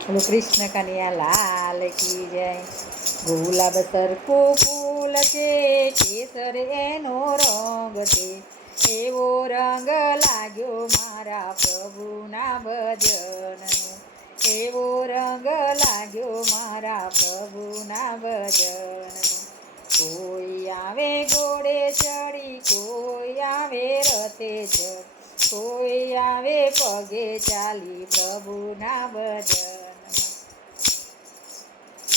બોલો કૃષ્ણ કન્યા લાલ કી જય. ગુલાબ સરખો ફૂલ છે, કેસર એનો રંગ છે. એવો રંગ લાગ્યો મારા પ્રભુના ભજનનો. એવો રંગ લાગ્યો મારા પ્રભુના ભજનનો. કોઈ આવે ઘોડે ચડી, કોઈ આવે રથે ચડી, કોઈ આવે પગે ચાલી પ્રભુના ભજનમાં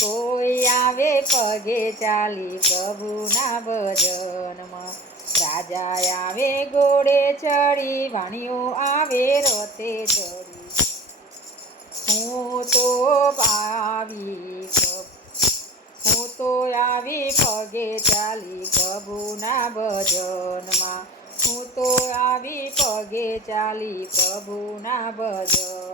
કોઈ આવે પગે ચાલી પ્રભુના ભજનમાં. રાજા આવે ઘોડે ચડી, વાણીઓ આવે રથે ચડી. હું તો આવી હું તો આવી પગે ચાલી પ્રભુના ભજનમાં. હું તો આવી પગે ચાલી પ્રભુના ભજનમાં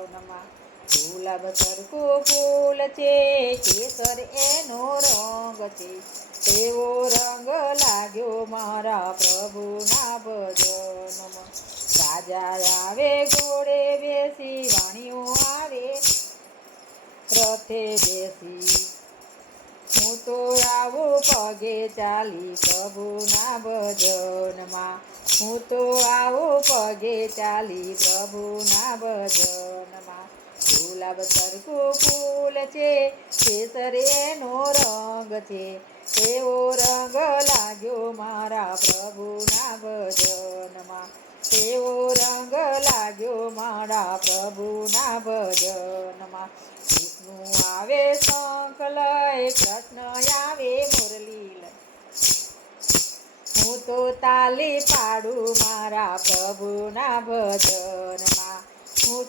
ગુલાબ સરખું ફૂલ છે, કેસર એનો રંગ છે. એવો રંગ લાગ્યો મારા પ્રભુના ભજનમાં. રાજા આવે, ઘોડે બેસી, વાણીઓ આવે. રથે બેસી. હું તો આવું પગે ચાલી પ્રભુના ભજનમાં. હું તો આવું પગે ચાલી પ્રભુના ભજનમાં. ગુલાબ સરખું ફૂલ છે કેસરેનો રંગ છે, એવો રંગ લાગ્યો મારા પ્રભુના ભજનમાં. એવો રંગ લાગ્યો મારા પ્રભુના ભજનમાં. વિષ્ણુ આવે શંખ લય, કૃષ્ણ આવે મુરલી લય હું તો તાલી પાડું મારા પ્રભુના ભજનમાં હું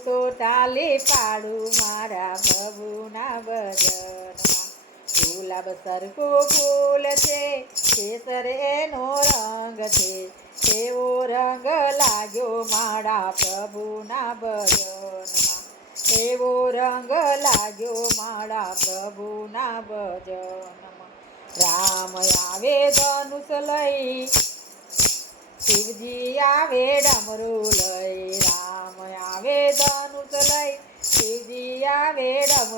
તો તાલી પાડું મારા પ્રભુના ભજનમાં ગુલાબ સરખું ફૂલ છે કેસર એનો રંગ છે એવો રંગ લાગ્યો મારા પ્રભુના ભજનમાં એવો રંગ લાગ્યો મારા પ્રભુના ભજનમાં રામ આવે ધનુષ લઈ, શિવજી આવે ડમરું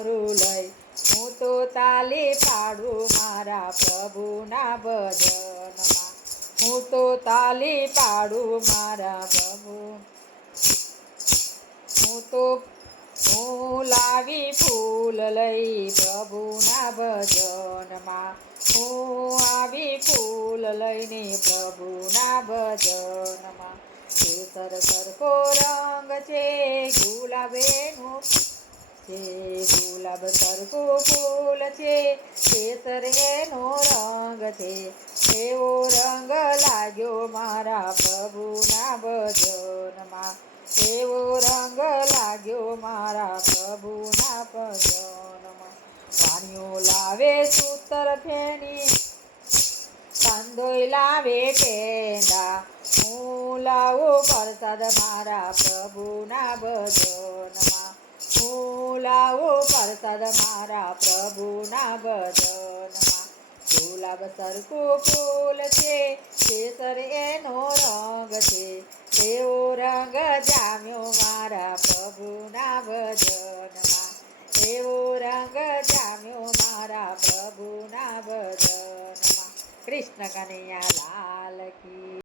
લઈ હું તો તાલી પાડું મારા પ્રભુના ભજનમાં. હું તો તાલી પાડું મારા પ્રભુ. હું તો, હું લાવી ફૂલ લઈ પ્રભુના ભજનમાં. હું આવી ફૂલ લઈને પ્રભુના ભજનમાં. કેસર સરખો રંગ છે ગુલાબેનું. છે, ગુલાબ સરખો ફૂલ છે, કેસર એનો રંગ છે, એવો રંગ લાગ્યો મારા પ્રભુના ભજનમાં. એવો રંગ લાગ્યો મારા પ્રભુના ભજનમાં. વાણીઓ લાવે સૂતર ફેણી કાંદોય લાવે ટેંડા. હું લાવો પ્રસાદ મારા પ્રભુના ભજનમાં. હું પરસાદ મારા પ્રભુના ભજનમાં ગુલાબ સરખું ફૂલ છે, કેસર એનો રંગ છે એવો રંગ જામ્યો મારા પ્રભુના ભજનમાં એવો રંગ જામ્યો મારા પ્રભુના ભજનમાં કૃષ્ણ કનૈયા લાલ કી